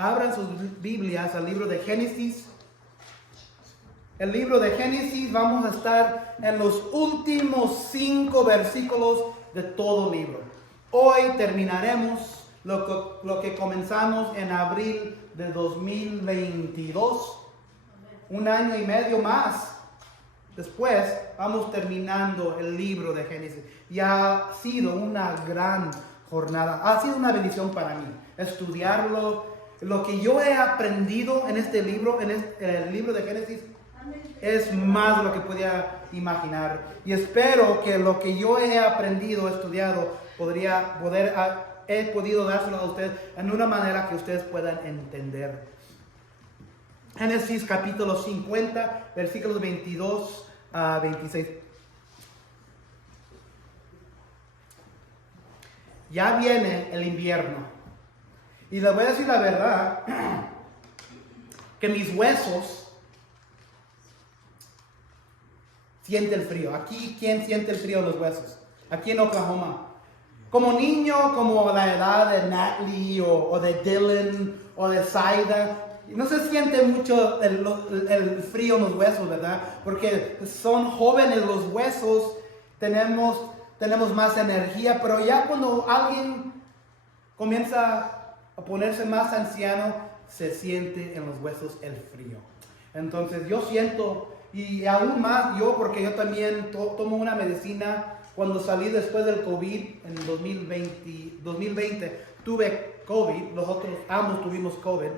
abran sus Biblias al libro de Génesis. El libro de Génesis, vamos a estar en los últimos 5 versículos de todo el libro. Hoy terminaremos lo que comenzamos en abril de 2022. Un año y medio más después, vamos terminando el libro de Génesis. Y ha sido una gran jornada. Ha sido una bendición para mí estudiarlo. Lo que yo he aprendido en este libro, en el libro de Génesis, es más de lo que podía imaginar. Y espero que lo que yo he aprendido, estudiado, he podido dárselo a ustedes en una manera que ustedes puedan entender. Génesis capítulo 50, versículos 22 a 26. Ya viene el invierno. Y les voy a decir la verdad, que mis huesos sienten el frío. Aquí, ¿quién siente el frío en los huesos? Aquí en Oklahoma. Como niño, como la edad de Natalie o de Dylan o de Saida, no se siente mucho el frío en los huesos, ¿verdad? Porque son jóvenes los huesos, tenemos más energía, pero ya cuando alguien comienza a ponerse más anciano, se siente en los huesos el frío. Entonces yo siento, y aún más yo, porque yo también tomo una medicina. Cuando salí después del COVID en 2020, tuve COVID, nosotros ambos tuvimos COVID.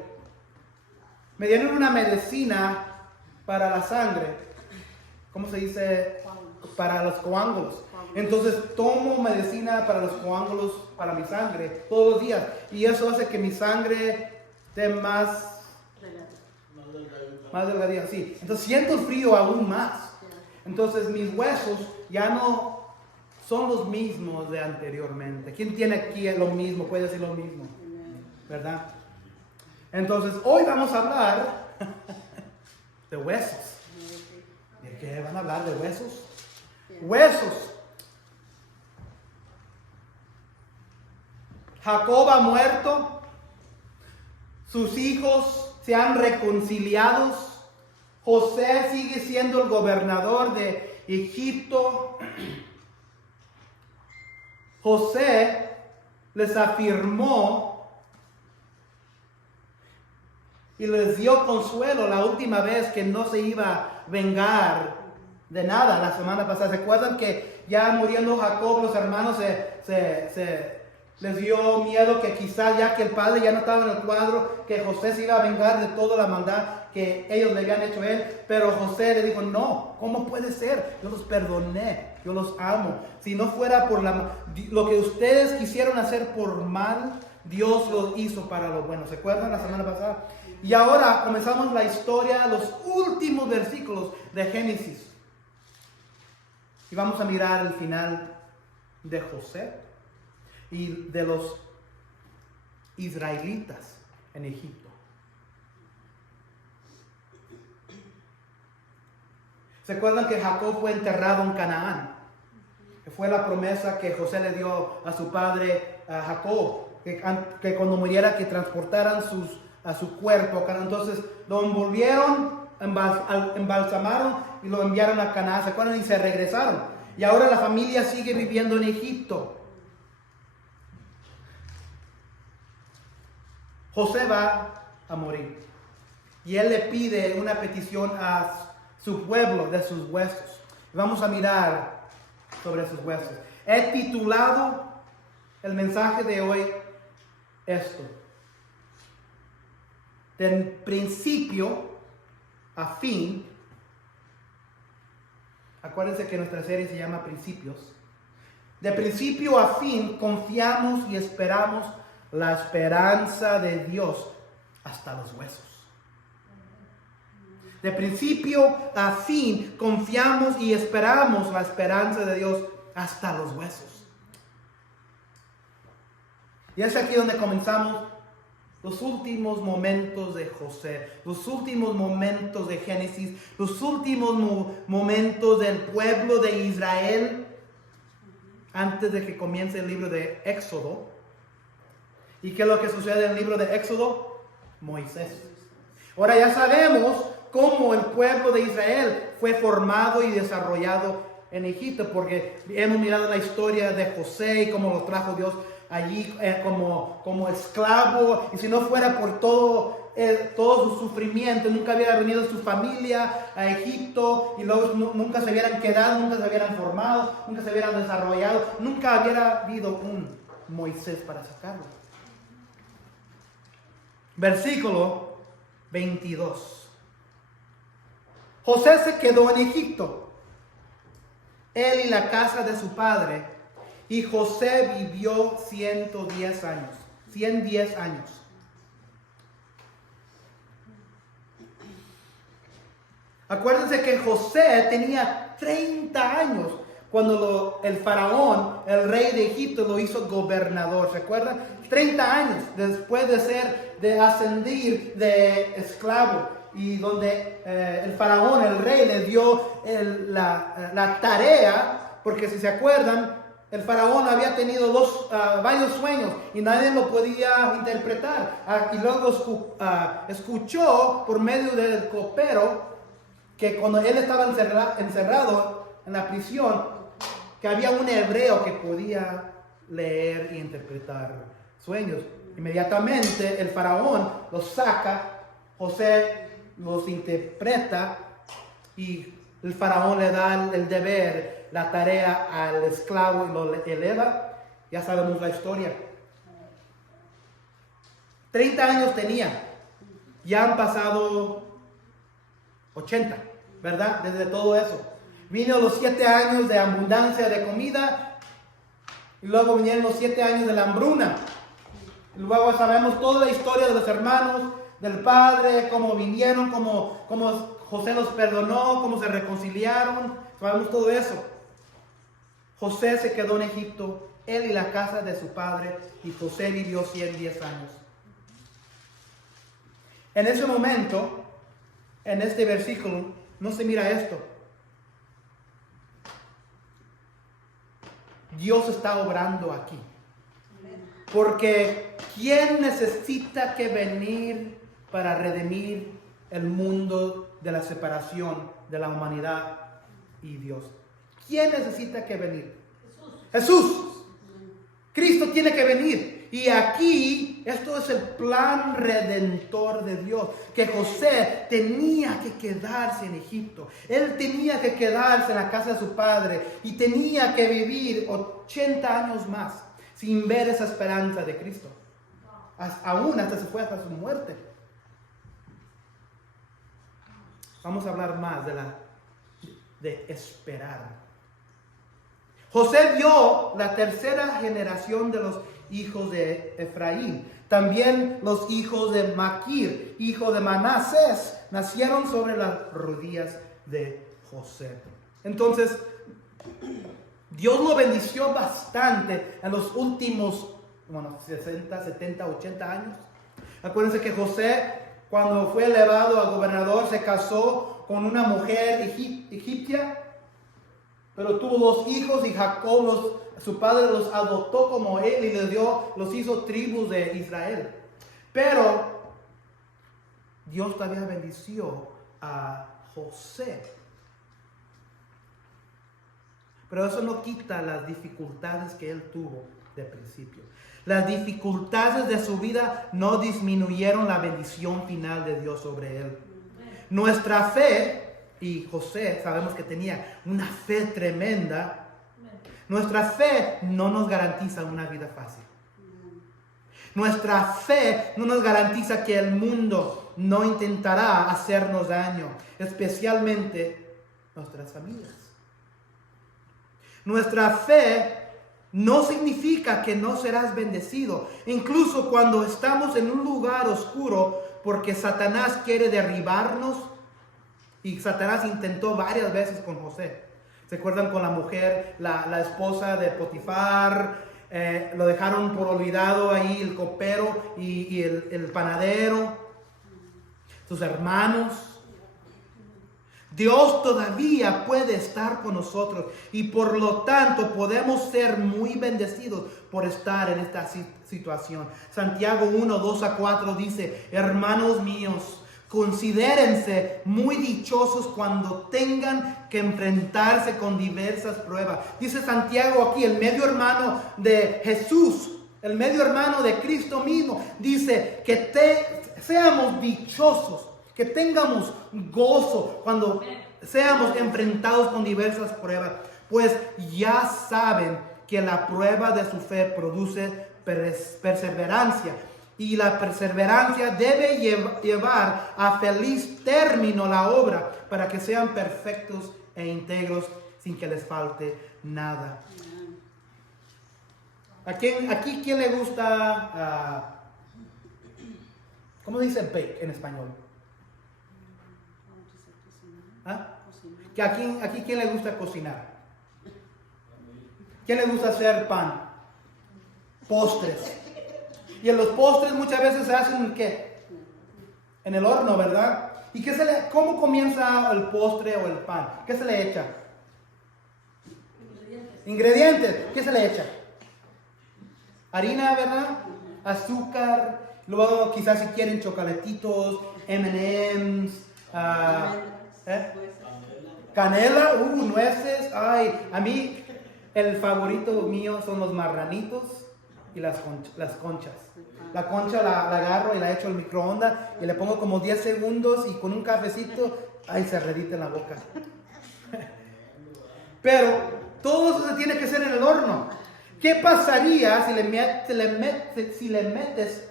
Me dieron una medicina para la sangre, ¿cómo se dice? Para los coágulos. Entonces tomo medicina para los coágulos, para mi sangre, todos los días. Y eso hace que mi sangre esté más delgadita, sí. Entonces siento el frío aún más. Entonces mis huesos ya no son los mismos de anteriormente. ¿Quién tiene aquí lo mismo? Puede decir lo mismo, ¿verdad? Entonces, hoy vamos a hablar de huesos. ¿De qué van a hablar? ¿De huesos? Huesos. Jacob ha muerto. Sus hijos se han reconciliado. José sigue siendo el gobernador de Egipto. José les afirmó y les dio consuelo la última vez que no se iba a vengar de nada la semana pasada. ¿Se acuerdan que ya muriendo Jacob, los hermanos les dio miedo que quizás ya que el padre ya no estaba en el cuadro, que José se iba a vengar de toda la maldad que ellos le habían hecho a él? Pero José le dijo, no, ¿cómo puede ser? Yo los perdoné, yo los amo. Si no fuera por lo que ustedes quisieron hacer por mal, Dios lo hizo para lo bueno. ¿Se acuerdan la semana pasada? Y ahora comenzamos la historia, los últimos versículos de Génesis. Y vamos a mirar el final de José y de los israelitas en Egipto. ¿Se acuerdan que Jacob fue enterrado en Canaán? Que fue la promesa que José le dio a su padre a Jacob, que cuando muriera que transportaran a su cuerpo. Entonces lo envolvieron, embalsamaron y lo enviaron a Canaán. ¿Se acuerdan? Y se regresaron. Y ahora la familia sigue viviendo en Egipto. José va a morir. Y él le pide una petición a su pueblo de sus huesos. Vamos a mirar sobre sus huesos. He titulado el mensaje de hoy esto: de principio a fin. Acuérdense que nuestra serie se llama Principios. De principio a fin confiamos y esperamos la esperanza de Dios hasta los huesos. De principio a fin confiamos y esperamos la esperanza de Dios hasta los huesos. Y es aquí donde comenzamos los últimos momentos de José, los últimos momentos de Génesis, los últimos momentos del pueblo de Israel antes de que comience el libro de Éxodo. ¿Y qué es lo que sucede en el libro de Éxodo? Moisés. Ahora ya sabemos cómo el pueblo de Israel fue formado y desarrollado en Egipto, porque hemos mirado la historia de José y cómo lo trajo Dios allí como esclavo, y si no fuera por todo su sufrimiento, nunca hubiera venido su familia a Egipto, y luego nunca se hubieran quedado, nunca se hubieran formado, nunca se hubieran desarrollado, nunca hubiera habido un Moisés para sacarlo. Versículo 22. José se quedó en Egipto, él y la casa de su padre, y José vivió 110 años. 110 años. Acuérdense que José tenía 30 años cuando el faraón, el rey de Egipto, lo hizo gobernador. ¿Se acuerdan? 30 años después de ascender de esclavo, y donde el faraón, el rey, le dio la tarea, porque si se acuerdan, el faraón había tenido varios sueños y nadie lo podía interpretar. Y luego escuchó por medio del copero que cuando él estaba encerrado en la prisión, que había un hebreo que podía leer e interpretar sueños. Inmediatamente el faraón los saca, José los interpreta, y el faraón le da el deber, la tarea al esclavo, y lo eleva. Ya sabemos la historia. 30 años tenía. Ya han pasado 80, ¿verdad? Desde todo eso. Vino los 7 años de abundancia de comida, y luego vinieron los 7 años de la hambruna. Y luego sabemos toda la historia de los hermanos, del padre, cómo vinieron, cómo José los perdonó, cómo se reconciliaron. Sabemos todo eso. José se quedó en Egipto, él y la casa de su padre, y José vivió 110 años. En ese momento, en este versículo, no se mira esto. Dios está obrando aquí. Porque ¿quién necesita que venir para redimir el mundo de la separación de la humanidad y Dios? ¿Quién necesita que venir? Jesús. Cristo tiene que venir. Y aquí, esto es el plan redentor de Dios, que José tenía que quedarse en Egipto. Él tenía que quedarse en la casa de su padre y tenía que vivir 80 años más sin ver esa esperanza de Cristo. Aún hasta se fue hasta su muerte. Vamos a hablar más de esperar. José vio la tercera generación de los hijos de Efraín. También los hijos de Maquir, hijo de Manasés, nacieron sobre las rodillas de José. Entonces, Dios lo bendició bastante en los últimos 60, 70, 80 años. Acuérdense que José, cuando fue elevado a gobernador, se casó con una mujer egipcia, pero tuvo 2 hijos, y Jacob, su padre, los adoptó como él y los hizo tribus de Israel. Pero Dios todavía bendició a José. Pero eso no quita las dificultades que él tuvo de principio. Las dificultades de su vida no disminuyeron la bendición final de Dios sobre él. Nuestra fe, y José sabemos que tenía una fe tremenda, nuestra fe no nos garantiza una vida fácil. Nuestra fe no nos garantiza que el mundo no intentará hacernos daño, especialmente nuestras familias. Nuestra fe no significa que no serás bendecido, incluso cuando estamos en un lugar oscuro, porque Satanás quiere derribarnos, y Satanás intentó varias veces con José. ¿Se acuerdan con la mujer, la esposa de Potifar? Lo dejaron por olvidado ahí, el copero y el panadero, sus hermanos. Dios todavía puede estar con nosotros y por lo tanto podemos ser muy bendecidos por estar en esta situación. Santiago 1, 2 a 4 dice: hermanos míos, considérense muy dichosos cuando tengan que enfrentarse con diversas pruebas. Dice Santiago aquí, el medio hermano de Jesús, el medio hermano de Cristo mismo, dice que seamos dichosos, que tengamos gozo cuando seamos enfrentados con diversas pruebas, pues ya saben que la prueba de su fe produce perseverancia. Y la perseverancia debe llevar a feliz término la obra, para que sean perfectos e íntegros sin que les falte nada. Aquí quién le gusta, ¿cómo dice bake en español? ¿Ah? Que aquí quién le gusta cocinar? ¿Quién le gusta hacer pan? Postres. Y en los postres muchas veces se hacen ¿qué? En el horno, ¿verdad? ¿Y cómo comienza el postre o el pan? ¿Qué se le echa? Ingredientes. ¿Qué se le echa? Harina, ¿verdad? Azúcar. Luego quizás si quieren chocolatitos, M&M's, canela, nueces. Ay, a mí el favorito mío son los marranitos y las conchas. La concha la agarro y la echo al microondas y le pongo como 10 segundos y con un cafecito, ay, se redita en la boca. Pero todo eso se tiene que hacer en el horno. ¿Qué pasaría si le metes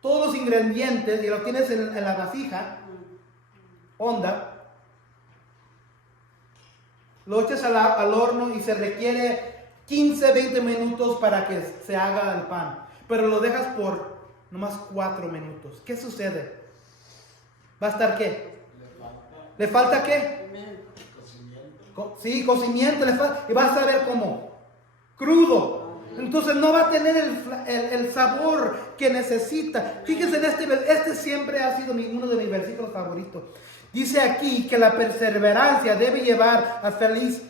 todos los ingredientes y lo tienes en la vasija honda? Lo echas al horno y se requiere 15-20 minutos para que se haga el pan. Pero lo dejas por nomás 4 minutos. ¿Qué sucede? ¿Va a estar qué? ¿Le falta qué? Sí, cocimiento. Y vas a ver cómo crudo. Entonces no va a tener el sabor que necesita. Fíjense en este siempre ha sido uno de mis versículos favoritos. Dice aquí que la perseverancia debe llevar a feliz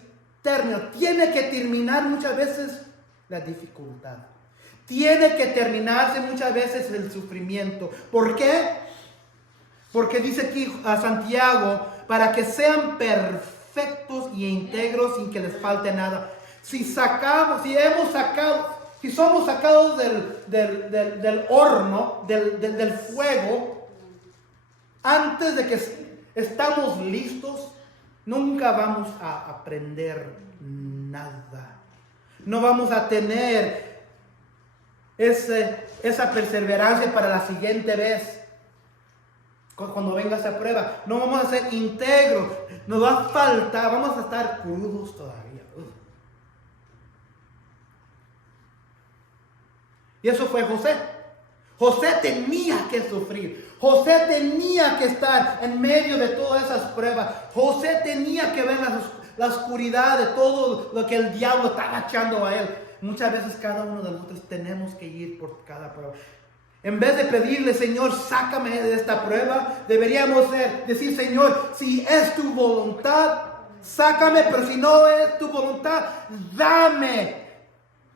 término. Tiene que terminar muchas veces la dificultad. Tiene que terminarse muchas veces el sufrimiento. ¿Por qué? Porque dice aquí a Santiago, para que sean perfectos y íntegros sin que les falte nada. Si somos sacados del horno, del fuego, antes de que estamos listos, nunca vamos a aprender nada. No vamos a tener esa perseverancia para la siguiente vez. Cuando venga esa prueba, no vamos a ser íntegros. Nos va a faltar, vamos a estar crudos todavía. Y eso fue José. José tenía que sufrir. José tenía que estar en medio de todas esas pruebas. José tenía que ver la oscuridad de todo lo que el diablo estaba echando a él. Muchas veces cada uno de nosotros tenemos que ir por cada prueba. En vez de pedirle, Señor, sácame de esta prueba, deberíamos decir, Señor, si es tu voluntad, sácame, pero si no es tu voluntad, dame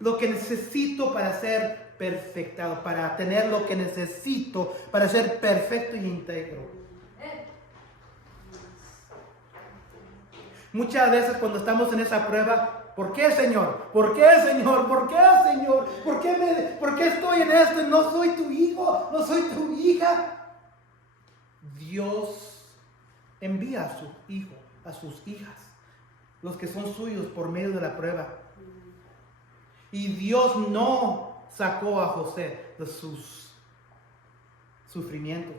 lo que necesito para ser perfectado, para tener lo que necesito para ser perfecto y íntegro. Muchas veces cuando estamos en esa prueba, ¿por qué, Señor? ¿Por qué, Señor? ¿Por qué, Señor? ¿Por qué estoy en esto? No soy tu hijo, no soy tu hija. Dios envía a su hijo, a sus hijas, los que son suyos por medio de la prueba. Y Dios no sacó a José de sus sufrimientos.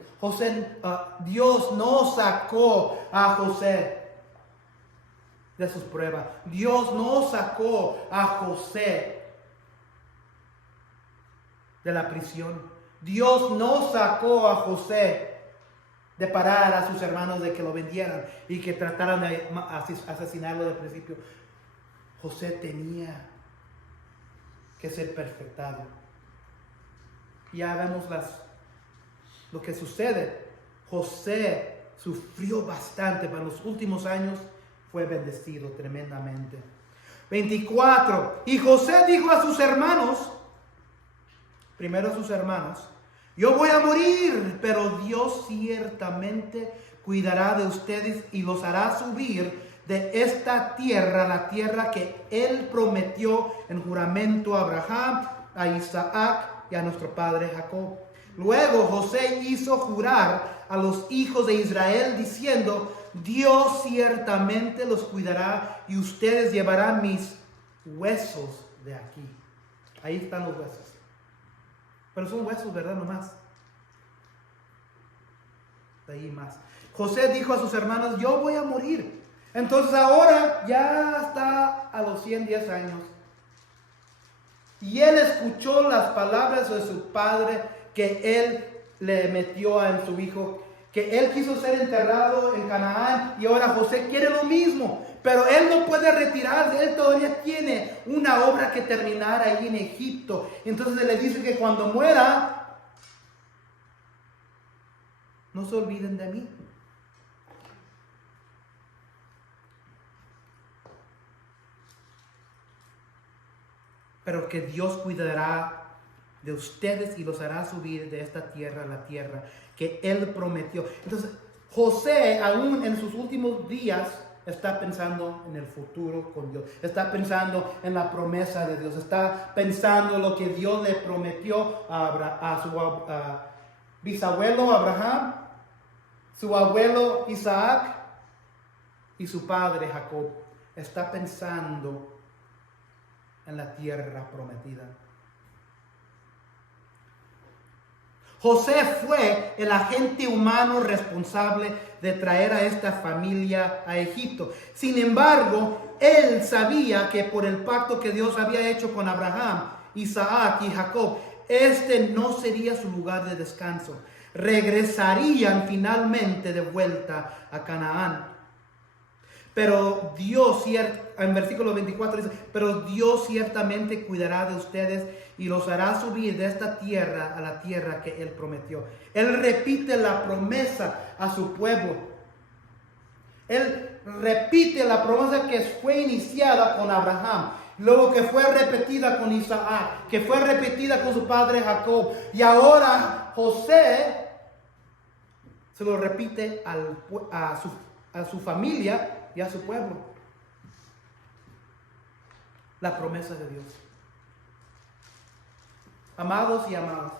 Dios no sacó a José de sus pruebas. Dios no sacó a José de la prisión. Dios no sacó a José de parar a sus hermanos de que lo vendieran y que trataran de asesinarlo de principio. José tenía que ser perfectado. Ya vemos lo que sucede. José sufrió bastante, pero en los últimos años fue bendecido tremendamente. 24. Y José dijo a sus hermanos, primero a sus hermanos: yo voy a morir, pero Dios ciertamente cuidará de ustedes y los hará subir de esta tierra, la tierra que Él prometió en juramento a Abraham, a Isaac y a nuestro padre Jacob. Luego José hizo jurar a los hijos de Israel diciendo: Dios ciertamente los cuidará y ustedes llevarán mis huesos de aquí. Ahí están los huesos. Pero son huesos, ¿verdad? No más. De ahí más. José dijo a sus hermanos: yo voy a morir. Entonces ahora ya está a los 110 años. Y él escuchó las palabras de su padre que él le metió en su hijo, que él quiso ser enterrado en Canaán, y ahora José quiere lo mismo, pero él no puede retirarse, él todavía tiene una obra que terminar ahí en Egipto. Entonces él le dice que cuando muera, no se olviden de mí. Pero que Dios cuidará de ustedes y los hará subir de esta tierra a la tierra que Él prometió. Entonces, José, aún en sus últimos días, está pensando en el futuro con Dios. Está pensando en la promesa de Dios. Está pensando en lo que Dios le prometió a su bisabuelo Abraham, su abuelo Isaac y su padre Jacob. Está pensando en la tierra prometida. José fue el agente humano responsable de traer a esta familia a Egipto. Sin embargo, él sabía que por el pacto que Dios había hecho con Abraham, Isaac y Jacob, este no sería su lugar de descanso. Regresarían finalmente de vuelta a Canaán. Pero Dios, en versículo 24 dice: pero Dios ciertamente cuidará de ustedes y los hará subir de esta tierra a la tierra que Él prometió. Él repite la promesa a su pueblo. Él repite la promesa que fue iniciada con Abraham, luego que fue repetida con Isaac, que fue repetida con su padre Jacob, y ahora José se lo repite a su familia y a su pueblo. La promesa de Dios. Amados y amadas,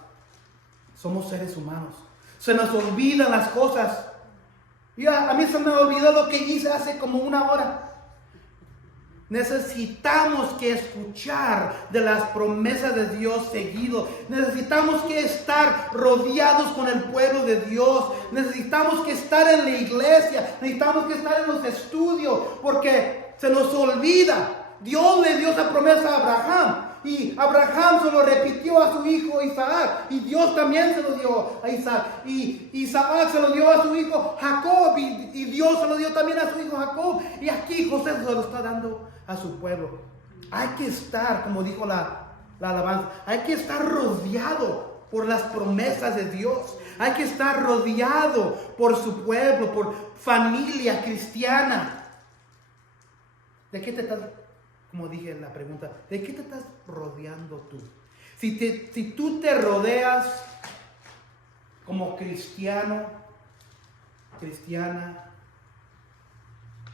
somos seres humanos. Se nos olvidan las cosas. A mí se me olvidó lo que hice hace como una hora. Necesitamos que escuchar de las promesas de Dios seguido. Necesitamos que estar rodeados con el pueblo de Dios. Necesitamos que estar en la iglesia. Necesitamos que estar en los estudios, porque se nos olvida. Dios le dio esa promesa a Abraham, y Abraham se lo repitió a su hijo Isaac, y Dios también se lo dio a Isaac, y Isaac se lo dio a su hijo Jacob, y Dios se lo dio también a su hijo Jacob, y aquí José se lo está dando a su pueblo. Hay que estar, como dijo la alabanza, hay que estar rodeado por las promesas de Dios. Hay que estar rodeado por su pueblo, por familia cristiana. ¿De qué te estás, como dije en la pregunta, de qué te estás rodeando tú? Si tú te rodeas como cristiano, cristiana,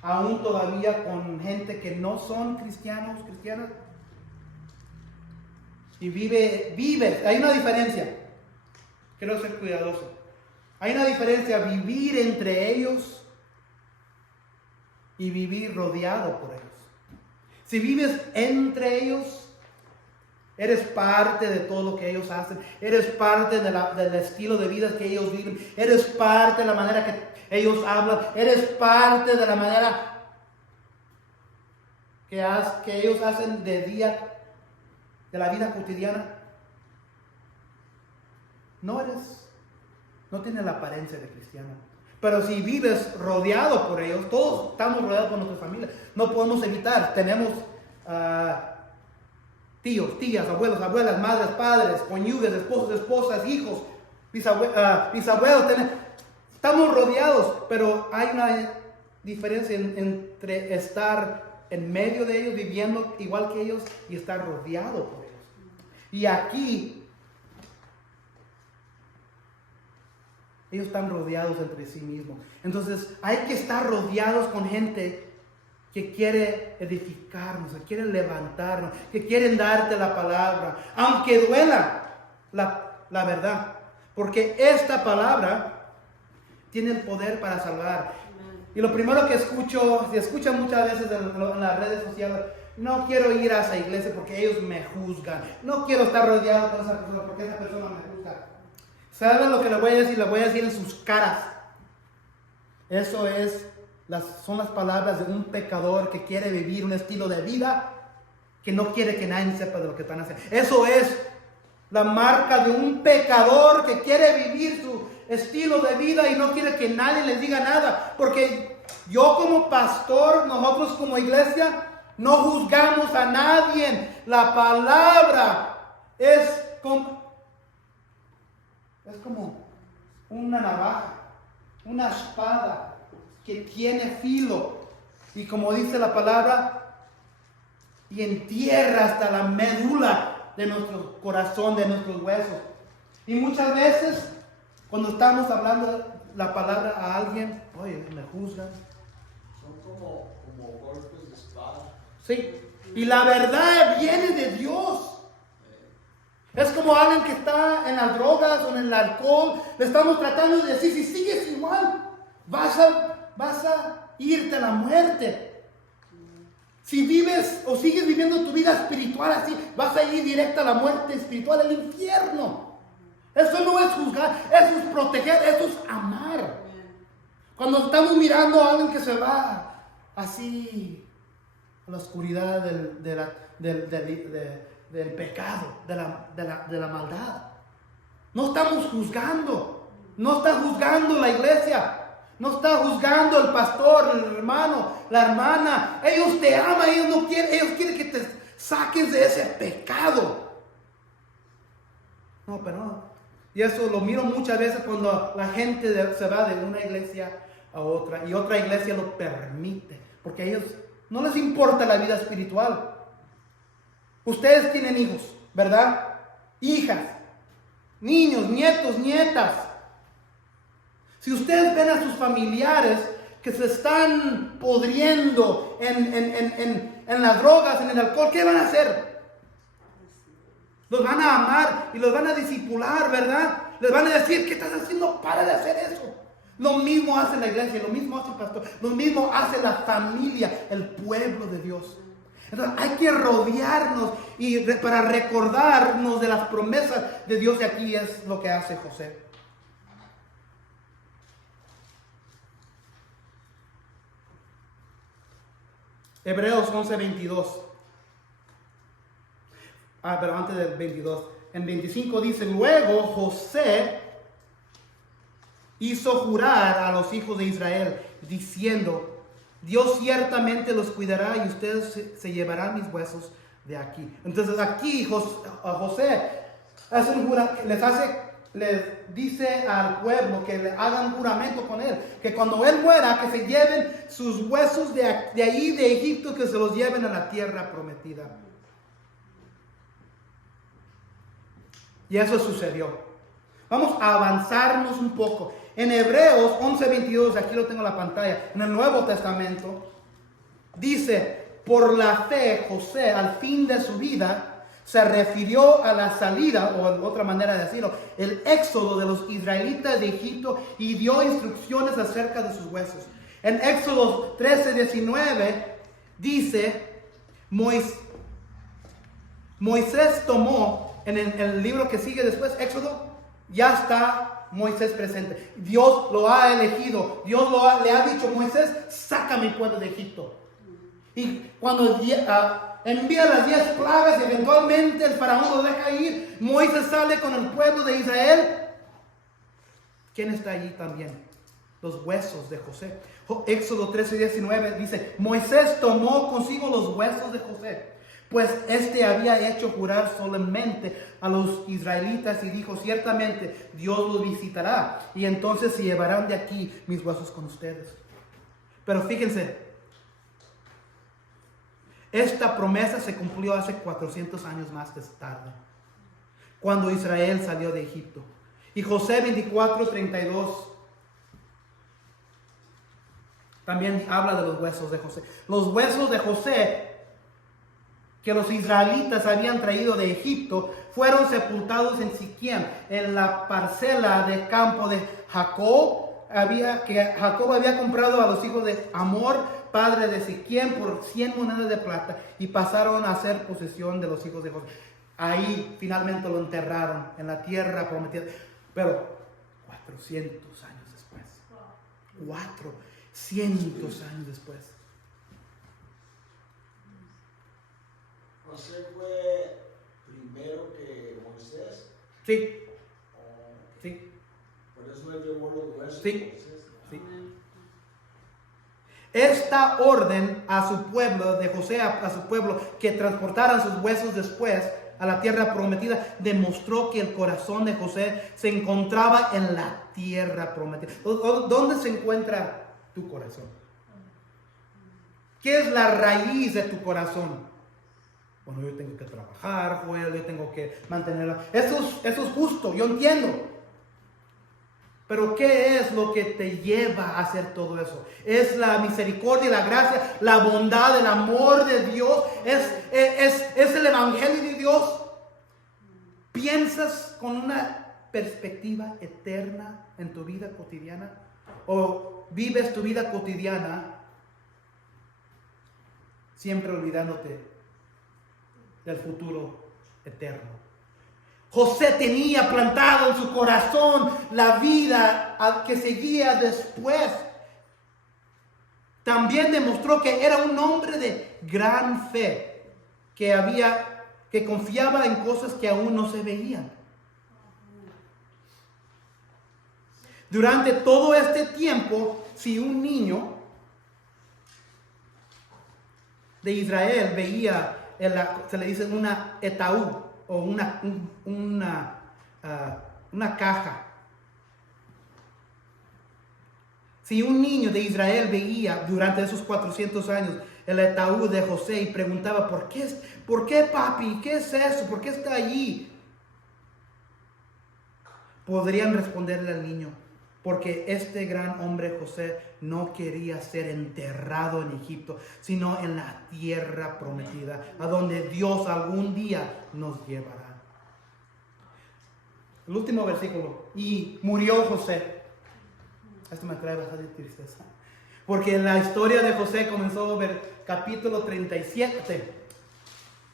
aún todavía con gente que no son cristianas, y vive, hay una diferencia. Quiero ser cuidadoso. Hay una diferencia vivir entre ellos y vivir rodeado por ellos. Si vives entre ellos, eres parte de todo lo que ellos hacen, eres parte del estilo de vida que ellos viven, eres parte de la manera que ellos hablan, eres parte de la manera que ellos hacen de la vida cotidiana. No tienes la apariencia de cristiano. Pero si vives rodeado por ellos, todos estamos rodeados por nuestra familia, no podemos evitar. Tenemos tíos, tías, abuelos, abuelas, madres, padres, cónyuges, esposos, esposas, hijos, bisabuelos. Estamos rodeados, pero hay una diferencia entre estar en medio de ellos, viviendo igual que ellos, y estar rodeado por ellos. Y aquí, ellos están rodeados entre sí mismos. Entonces, hay que estar rodeados con gente que quiere edificarnos, que quiere levantarnos, que quieren darte la palabra, aunque duela la verdad. Porque esta palabra tiene el poder para salvar. Y lo primero que escucho, se escucha muchas veces en las redes sociales: no quiero ir a esa iglesia porque ellos me juzgan. No quiero estar rodeado con esa persona porque esa persona me juzga. ¿Saben lo que le voy a decir? Le voy a decir en sus caras. Eso son las palabras de un pecador que quiere vivir un estilo de vida que no quiere que nadie sepa de lo que están haciendo. Eso es la marca de un pecador que quiere vivir su estilo de vida y no quiere que nadie les diga nada. Porque yo como pastor, nosotros como iglesia, no juzgamos a nadie. La palabra es como una navaja, una espada que tiene filo. Y como dice la palabra, y entierra hasta la médula de nuestro corazón, de nuestros huesos. Y muchas veces, cuando estamos hablando la palabra a alguien, oye, me juzgan. Son como golpes de espada. Sí, y la verdad viene de Dios. Es como alguien que está en las drogas o en el alcohol. Le estamos tratando de decir: si sigues igual, vas a irte a la muerte. Si vives o sigues viviendo tu vida espiritual así, vas a ir directa a la muerte espiritual, al infierno. Eso no es juzgar, eso es proteger, eso es amar. Cuando estamos mirando a alguien que se va así a la oscuridad del pecado, de la maldad, no estamos juzgando. No está juzgando la iglesia. No está juzgando el pastor, el hermano, la hermana. Ellos te aman, ellos quieren que te saques de ese pecado. No, pero no. Y eso lo miro muchas veces cuando la gente se va de una iglesia a otra y otra iglesia lo permite, porque a ellos no les importa la vida espiritual. Ustedes tienen hijos, ¿verdad? Hijas, niños, nietos, nietas. Si ustedes ven a sus familiares que se están podriendo en las drogas, en el alcohol, ¿qué van a hacer? Los van a amar y los van a discipular, ¿verdad? Les van a decir: ¿qué estás haciendo? Para de hacer eso. Lo mismo hace la iglesia, lo mismo hace el pastor, lo mismo hace la familia, el pueblo de Dios. Entonces hay que rodearnos para recordarnos de las promesas de Dios, y aquí es lo que hace José. Hebreos 11:22. Pero antes del 22. En 25 dice: luego José hizo jurar a los hijos de Israel, diciendo: Dios ciertamente los cuidará y ustedes se llevarán mis huesos de aquí. Entonces aquí José hace un les dice al pueblo que le hagan juramento con él, que cuando él muera, que se lleven sus huesos de ahí de Egipto, que se los lleven a la tierra prometida. Y eso sucedió. Vamos a avanzarnos un poco. En Hebreos 11:22, aquí lo tengo en la pantalla, en el Nuevo Testamento, dice: por la fe José al fin de su vida se refirió a la salida, o otra manera de decirlo, el éxodo de los israelitas de Egipto, y dio instrucciones acerca de sus huesos. En Éxodo 13:19 dice: Moisés tomó, en el libro que sigue después, Éxodo, ya está Moisés presente. Dios lo ha elegido. Dios le ha dicho: Moisés, saca a mi pueblo de Egipto. Y cuando envía las 10 plagas y eventualmente el faraón lo deja ir, Moisés sale con el pueblo de Israel. ¿Quién está allí también? Los huesos de José. Éxodo 13:19 dice: Moisés tomó consigo los huesos de José, pues este había hecho jurar solemnemente a los israelitas y dijo: ciertamente Dios los visitará y entonces se llevarán de aquí mis huesos con ustedes. Pero fíjense, esta promesa se cumplió hace 400 años más tarde, cuando Israel salió de Egipto. Y José 24:32 también habla de los huesos de José. Los huesos de José que los israelitas habían traído de Egipto fueron sepultados en Siquem, en la parcela de campo de Jacob, que Jacob había comprado a los hijos de Hamor, padre de Siquem, por 100 monedas de plata, y pasaron a ser posesión de los hijos de José. Ahí finalmente lo enterraron en la tierra prometida, pero 400 años después. 400 años después. José fue primero que Moisés. Sí. Sí. Por eso él llevó los huesos Sí. de Moisés. Sí. Esta orden a su pueblo, de José a su pueblo, que transportaran sus huesos después a la tierra prometida, demostró que el corazón de José se encontraba en la tierra prometida. ¿Dónde se encuentra tu corazón? ¿Qué es la raíz de tu corazón? Bueno, yo tengo que trabajar, Joel, yo tengo que mantenerla. Eso es justo, yo entiendo. Pero ¿qué es lo que te lleva a hacer todo eso? Es la misericordia, la gracia, la bondad, el amor de Dios. Es el evangelio de Dios. ¿Piensas con una perspectiva eterna en tu vida cotidiana? ¿O vives tu vida cotidiana siempre olvidándote del futuro eterno? José tenía plantado en su corazón la vida que seguía después. También demostró que era un hombre de gran fe, que confiaba en cosas que aún no se veían. Durante todo este tiempo, si un niño de Israel veía, se le dice una etaú o una caja. Si un niño de Israel veía durante esos 400 años el ataúd de José y preguntaba: ¿por qué papi? ¿Qué es eso? ¿Por qué está allí? Podrían responderle al niño: porque este gran hombre José no quería ser enterrado en Egipto, sino en la tierra prometida, a donde Dios algún día nos llevará. El último versículo: y murió José. Esto me trae bastante tristeza, porque la historia de José comenzó en el capítulo 37.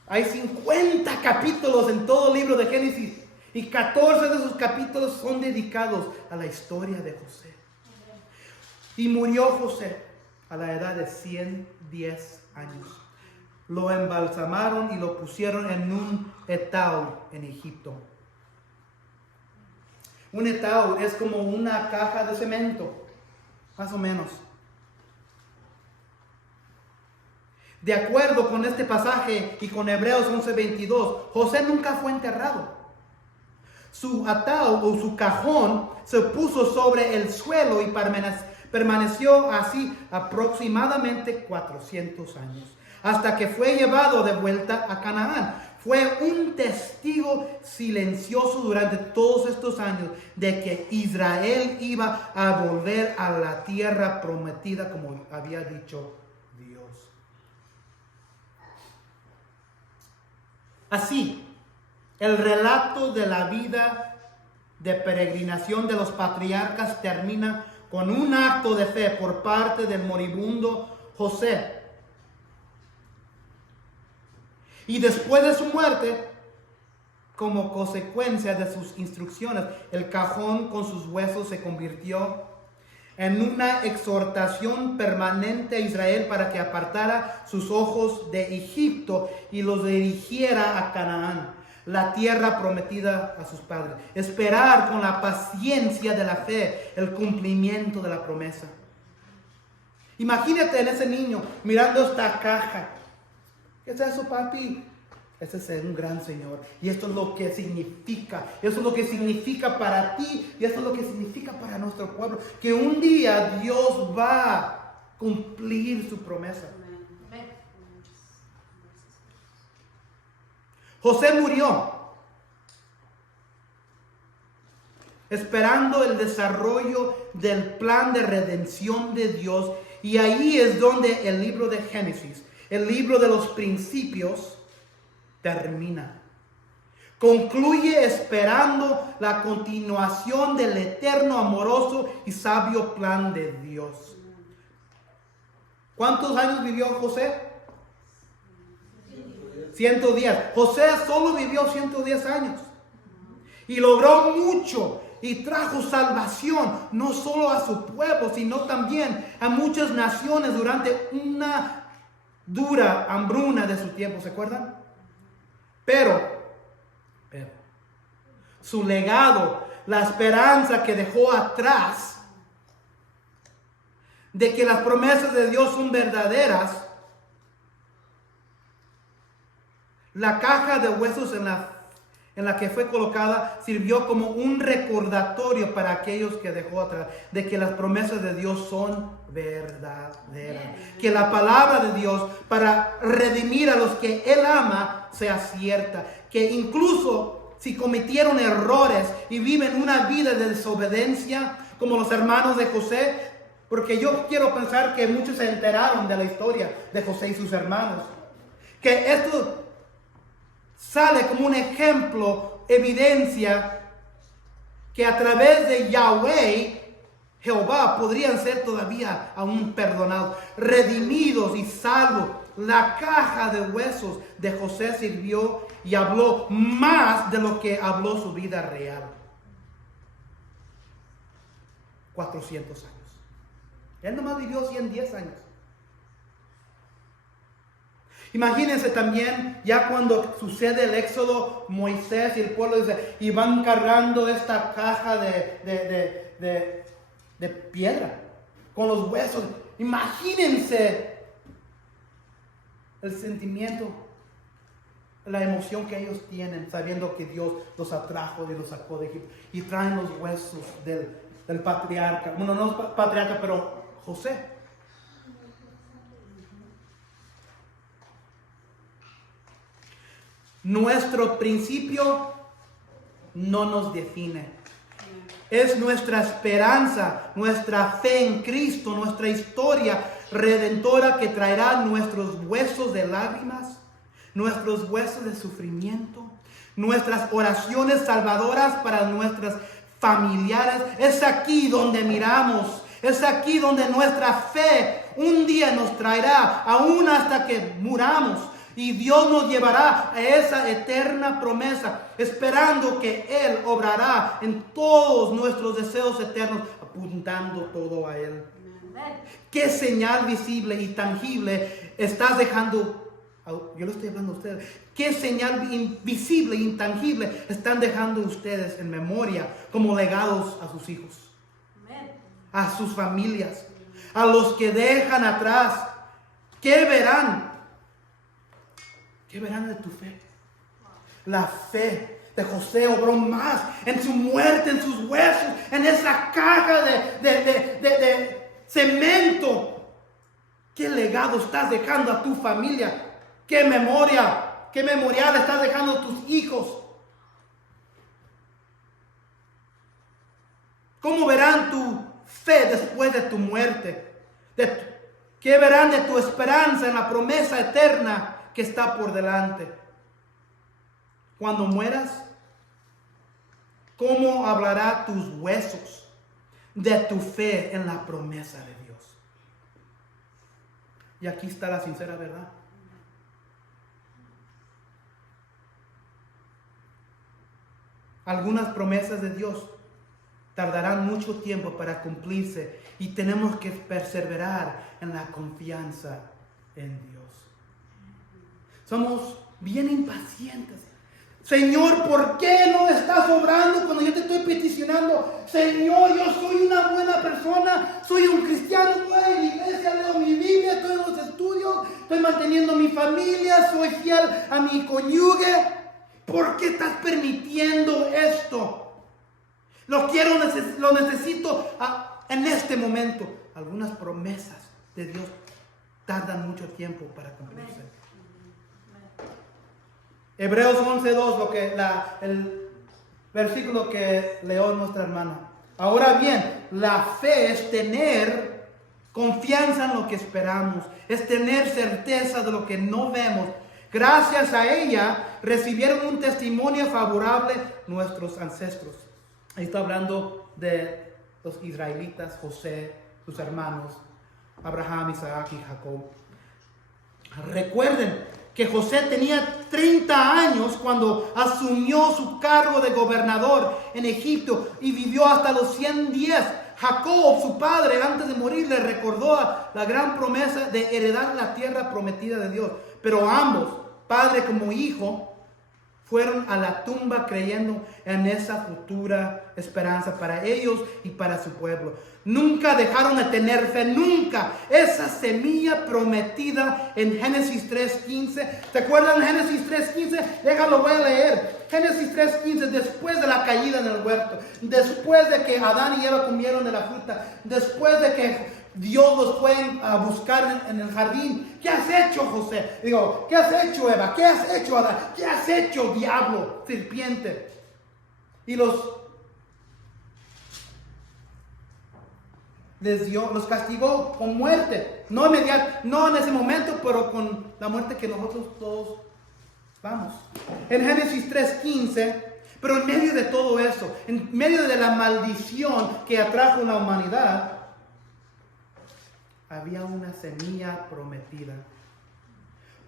Hay 50 capítulos en todo el libro de Génesis, y 14 de esos capítulos son dedicados a la historia de José. Y murió José a la edad de 110 años. Lo embalsamaron y lo pusieron en un etaúd en Egipto. Un etaúd es como una caja de cemento, más o menos. De acuerdo con este pasaje y con Hebreos 11:22, José nunca fue enterrado. Su ataúd o su cajón se puso sobre el suelo y permaneció así aproximadamente 400 años, hasta que fue llevado de vuelta a Canaán. Fue un testigo silencioso durante todos estos años de que Israel iba a volver a la tierra prometida, como había dicho Dios. Así, el relato de la vida de peregrinación de los patriarcas termina con un acto de fe por parte del moribundo José. Y después de su muerte, como consecuencia de sus instrucciones, el cajón con sus huesos se convirtió en una exhortación permanente a Israel para que apartara sus ojos de Egipto y los dirigiera a Canaán, la tierra prometida a sus padres. Esperar con la paciencia de la fe el cumplimiento de la promesa. Imagínate en ese niño mirando esta caja. ¿Qué es eso, papi? Ese es un gran Señor. Y esto es lo que significa. Eso es lo que significa para ti. Y esto es lo que significa para nuestro pueblo. Que un día Dios va a cumplir su promesa. José murió esperando el desarrollo del plan de redención de Dios. Y ahí es donde el libro de Génesis, el libro de los principios, termina. Concluye esperando la continuación del eterno, amoroso y sabio plan de Dios. ¿Cuántos años vivió José? 110. José solo vivió 110 años. Y logró mucho. Y trajo salvación no solo a su pueblo, sino también a muchas naciones durante una dura hambruna de su tiempo. ¿Se acuerdan? Pero su legado, la esperanza que dejó atrás de que las promesas de Dios son verdaderas, la caja de huesos en la que fue colocada sirvió como un recordatorio para aquellos que dejó atrás de que las promesas de Dios son verdaderas. Que la palabra de Dios para redimir a los que Él ama sea cierta. Que incluso si cometieron errores y viven una vida de desobediencia como los hermanos de José, porque yo quiero pensar que muchos se enteraron de la historia de José y sus hermanos, que esto sale como un ejemplo, evidencia que a través de Yahweh, Jehová, podrían ser todavía aún perdonados, redimidos y salvos. La caja de huesos de José sirvió y habló más de lo que habló su vida real. 400 años. Él nomás vivió 110 años. Imagínense también, ya cuando sucede el éxodo, Moisés y el pueblo dice, y van cargando esta caja de piedra con los huesos. Imagínense el sentimiento, la emoción que ellos tienen, sabiendo que Dios los atrajo y los sacó de Egipto. Y traen los huesos del patriarca, bueno, no patriarca, pero José. Nuestro principio no nos define. Es nuestra esperanza, nuestra fe en Cristo, nuestra historia redentora que traerá nuestros huesos de lágrimas, nuestros huesos de sufrimiento, nuestras oraciones salvadoras para nuestras familiares. Es aquí donde miramos, es aquí donde nuestra fe un día nos traerá, aún hasta que muramos. Y Dios nos llevará a esa eterna promesa, esperando que Él obrará en todos nuestros deseos eternos, apuntando todo a Él. ¿Qué señal visible y tangible estás dejando? Yo le estoy hablando a ustedes. ¿Qué señal visible e intangible están dejando ustedes en memoria como legados a sus hijos, a sus familias, a los que dejan atrás? ¿Qué verán? ¿Qué verán de tu fe? La fe de José obró más en su muerte, en sus huesos, en esa caja de cemento. ¿Qué legado estás dejando a tu familia? ¿Qué memoria, qué memorial estás dejando a tus hijos? ¿Cómo verán tu fe después de tu muerte? ¿Qué verán de tu esperanza en la promesa eterna que está por delante? Cuando mueras, ¿cómo hablará tus huesos de tu fe en la promesa de Dios? Y aquí está la sincera verdad. Algunas promesas de Dios tardarán mucho tiempo para cumplirse y tenemos que perseverar en la confianza en Dios. Somos bien impacientes. Señor, ¿por qué no estás obrando cuando yo te estoy peticionando? Señor, yo soy una buena persona, soy un cristiano, voy a la iglesia, leo mi Biblia, estoy en los estudios, estoy manteniendo mi familia, soy fiel a mi cónyuge. ¿Por qué estás permitiendo esto? Lo necesito en este momento. Algunas promesas de Dios tardan mucho tiempo para cumplirse. Hebreos 11:2, el versículo que leyó nuestra hermana. Ahora bien, la fe es tener confianza en lo que esperamos, es tener certeza de lo que no vemos. Gracias a ella recibieron un testimonio favorable nuestros ancestros. Ahí está hablando de los israelitas, José, sus hermanos, Abraham, Isaac y Jacob. Recuerden que José tenía 30 años cuando asumió su cargo de gobernador en Egipto y vivió hasta los 110. Jacob, su padre, antes de morir, le recordó la gran promesa de heredar la tierra prometida de Dios. Pero ambos, padre como hijo, fueron a la tumba creyendo en esa futura esperanza para ellos y para su pueblo. Nunca dejaron de tener fe, nunca. Esa semilla prometida en Génesis 3:15. ¿Te acuerdan de Génesis 3:15? Déjalo, voy a leer. Génesis 3:15, después de la caída en el huerto, después de que Adán y Eva comieron de la fruta, después de que Dios los fue a buscar en el jardín. ¿Qué has hecho, José? Digo, ¿qué has hecho, Eva? ¿Qué has hecho, Adán? ¿Qué has hecho, diablo, serpiente? Y los castigó con muerte. No en ese momento, pero con la muerte que nosotros todos vamos. En Génesis 3:15, pero en medio de todo eso, en medio de la maldición que atrajo la humanidad, había una semilla prometida.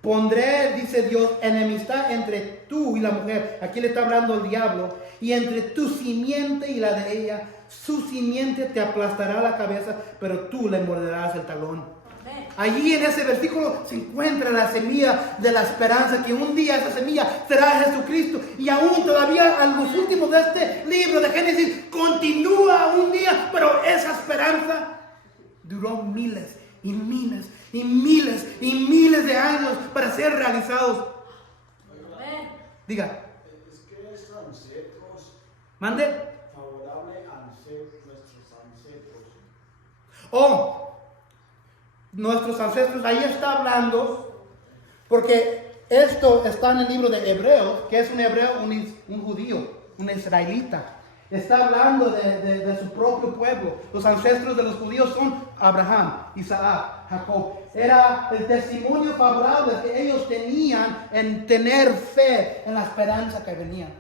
Pondré, dice Dios, enemistad entre tú y la mujer. Aquí le está hablando el diablo. Y entre tu simiente y la de ella. Su simiente te aplastará la cabeza, pero tú le morderás el talón. Allí en ese versículo se encuentra la semilla de la esperanza, que un día esa semilla será Jesucristo. Y aún todavía a los últimos de este libro de Génesis continúa un día, pero esa esperanza duró miles y miles y miles y miles de años para ser realizados. Diga. Es que es ancestros. Mande. Favorable a nuestros ancestros. Oh, nuestros ancestros, ahí está hablando, porque esto está en el libro de Hebreos, que es un hebreo, un judío, un israelita. Está hablando de su propio pueblo. Los ancestros de los judíos son Abraham, Isaac, Jacob. Era el testimonio favorable que ellos tenían en tener fe en la esperanza que venía.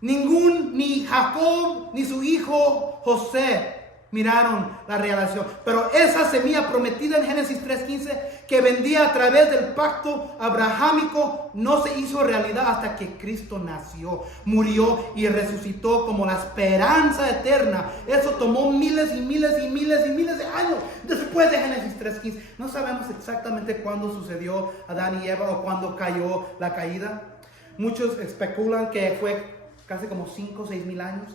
Ni Jacob ni su hijo José miraron la realización. Pero esa semilla prometida en Génesis 3:15, que vendía a través del pacto abrahámico, no se hizo realidad hasta que Cristo nació, murió y resucitó como la esperanza eterna. Eso tomó miles y miles y miles y miles de años después de Génesis 3:15. No sabemos exactamente cuándo sucedió Adán y Eva o cuándo cayó la caída. Muchos especulan que fue casi como 5 o 6 mil años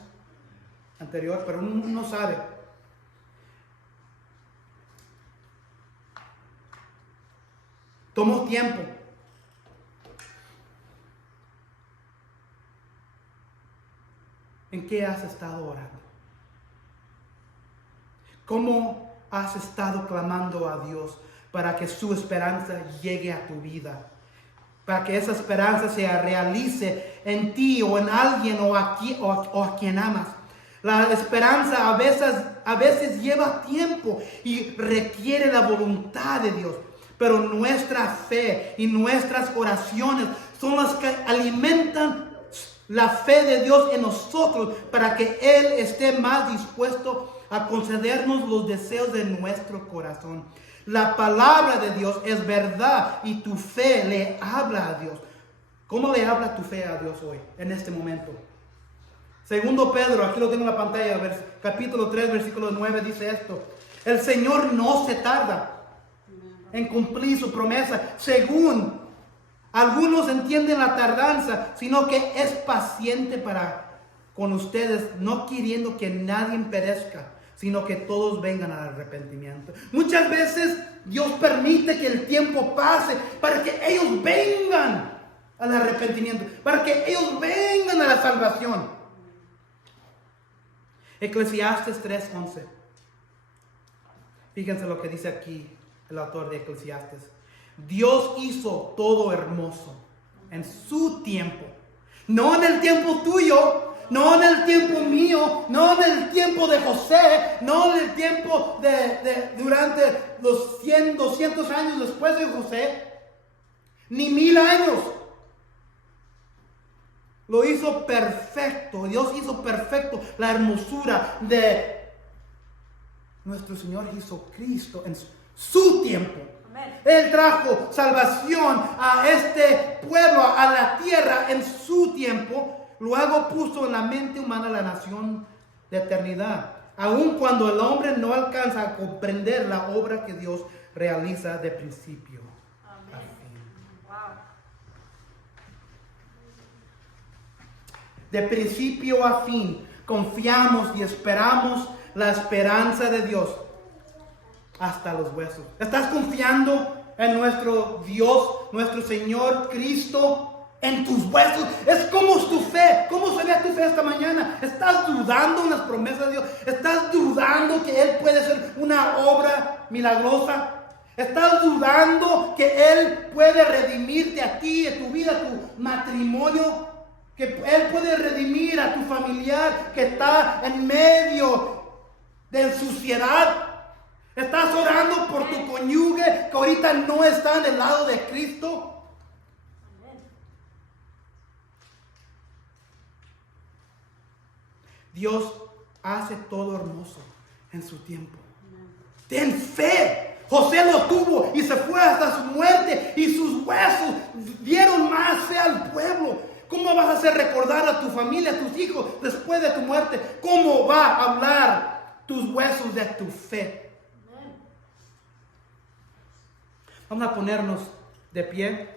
anterior, pero uno no sabe. Tomó tiempo. ¿En qué has estado orando? ¿Cómo has estado clamando a Dios para que su esperanza llegue a tu vida? Para que esa esperanza se realice en ti o en alguien o a quien amas. La esperanza a veces lleva tiempo y requiere la voluntad de Dios. Pero nuestra fe y nuestras oraciones son las que alimentan la fe de Dios en nosotros para que Él esté más dispuesto a concedernos los deseos de nuestro corazón. La palabra de Dios es verdad y tu fe le habla a Dios. ¿Cómo le habla tu fe a Dios hoy, en este momento? Segundo Pedro, aquí lo tengo en la pantalla, capítulo 3, versículo 9, dice esto. El Señor no se tarda en cumplir su promesa, según algunos entienden la tardanza, sino que es paciente para con ustedes, no queriendo que nadie perezca, sino que todos vengan al arrepentimiento. Muchas veces Dios permite que el tiempo pase para que ellos vengan al arrepentimiento, para que ellos vengan a la salvación. Eclesiastes 3:11. Fíjense lo que dice aquí el autor de Eclesiastes. Dios hizo todo hermoso en su tiempo, no en el tiempo tuyo, no en el tiempo mío, no en el tiempo de José, no en el tiempo durante los 100, 200 años después de José, ni 1000 años. Lo hizo perfecto. Dios hizo perfecto la hermosura de nuestro Señor Jesucristo en su tiempo. Amén. Él trajo salvación a este pueblo, a la tierra en su tiempo. Luego puso en la mente humana la nación de eternidad, aun cuando el hombre no alcanza a comprender la obra que Dios realiza de principio a fin. Wow. De principio a fin, confiamos y esperamos la esperanza de Dios hasta los huesos. ¿Estás confiando en nuestro Dios, nuestro Señor Cristo? En tus huesos. Es como tu fe. ¿Cómo se ve tu fe esta mañana? ¿Estás dudando en las promesas de Dios? ¿Estás dudando que Él puede hacer una obra milagrosa? ¿Estás dudando que Él puede redimirte a ti, de tu vida, tu matrimonio? Que Él puede redimir a tu familiar que está en medio de suciedad. ¿Estás orando por tu cónyuge que ahorita no está en el lado de Cristo? Dios hace todo hermoso en su tiempo. Ten fe. José lo tuvo y se fue hasta su muerte y sus huesos dieron más fe al pueblo. ¿Cómo vas a hacer recordar a tu familia, a tus hijos después de tu muerte? ¿Cómo va a hablar tus huesos de tu fe? Vamos a ponernos de pie.